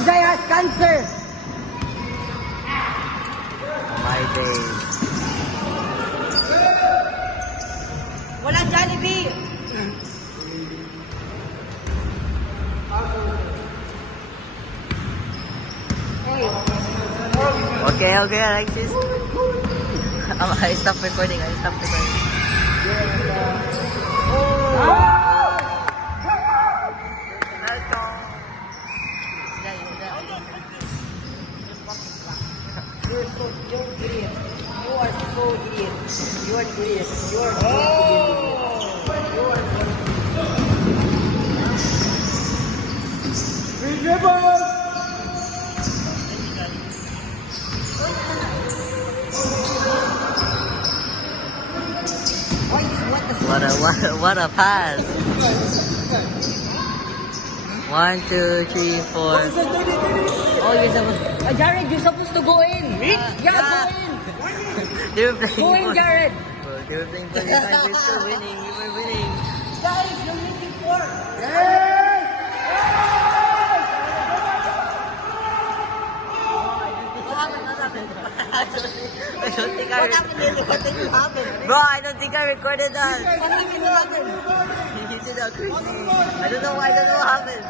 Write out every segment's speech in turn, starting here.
This guy has cancer. My days. Wala Jollibee. Okay, Alexis. I stop recording. Let's go. You're idiot. You are so idiot. You are idiot. You are so idiot. Free dribble. What a pass. 1, 2, 3, 4. Oh, you're supposed. Jared, you're supposed to go in. Go in. They were playing. Go in, Jared. They were playing 25. You're still winning. You were winning. Guys, you're making 4. I don't think I What happened? What did happen? Bro, I don't think I recorded that. What did happen? You did that crazy. I don't know what happened.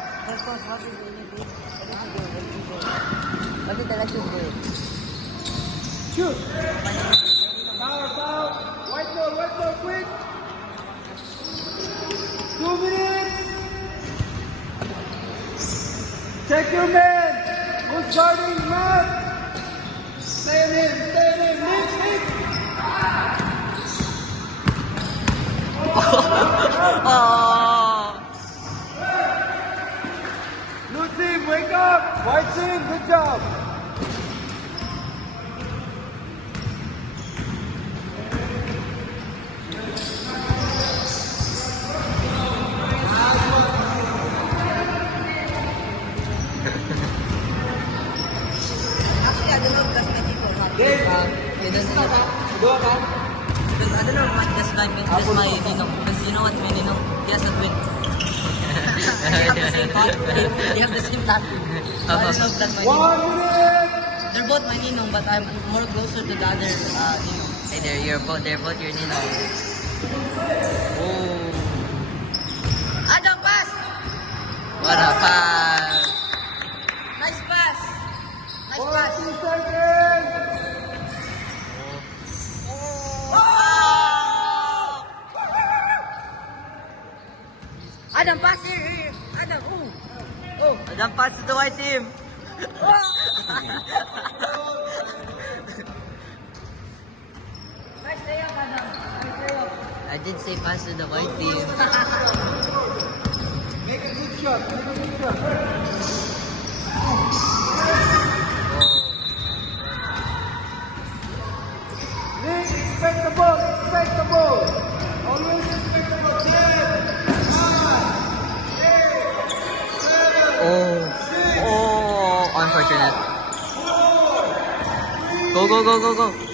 What did the election do? Shoot! Foul! White ball, quick! 2 minutes! Check your man! Who's guarding Matt? Stay in him! Nick! Oh. Blue team, wake up! White team, good job! Actually, I don't know if that's my people. Because I don't know if that's my Ninong. Because you know what my Ninong? He has a twin. They have the same tattoo. They have the same tattoo. So I don't know if that's my 1 Ninong. minute! They're both my Ninong, but I'm more closer to the other Ninong. Hey, they're both your ninong. Oh. Adam, pass! What a pass. Nice pass! Nice 40 pass! seconds! Adam, pass here! Adam, oh! Adam, pass to the white team. Nice layup, Adam. Nice layup. I did say pass to the white team. Make a good shot, Nick, expect the ball! Always expect the ball! 10, 9, 8, 7, Oh, unfortunate. Go.